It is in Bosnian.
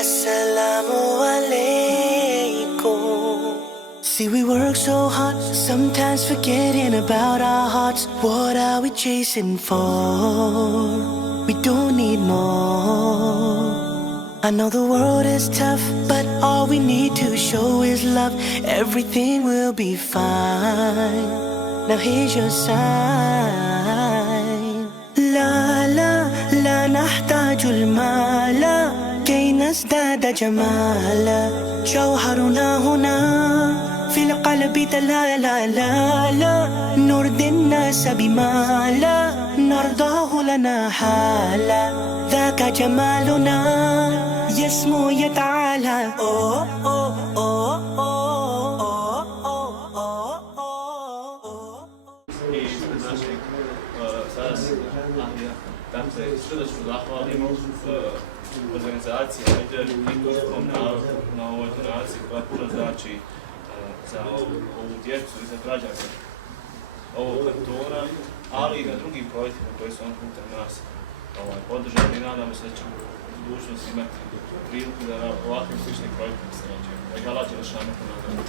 Assalamu alaikum. See, we work so hard, sometimes forgetting about our hearts. What are we chasing for? We don't need more. I know the world is tough, but all we need to show is love. Everything will be fine. Now here's your sign. لا لا لا نحتاج المال كي نزداد جمالا. جوهرنا هنا في القلب تلالا. لا لا نرضي الناس بما لا نرضاه لنا حالا. ذاك جمالنا يسمو يتعالى. Dakle, srdačno zahvalimo organizaciji Hajder i Kurskom na ovoj donaciji koja puno znači za ovu djecu i za građane ovog kantona, ali i na drugim projektima koji su on putem nas podržali i nadamo se da ćemo u budućnosti imati priliku da na ovakvim sličnim projektima se nađemo. Da ga lađe na šanu ponadamo.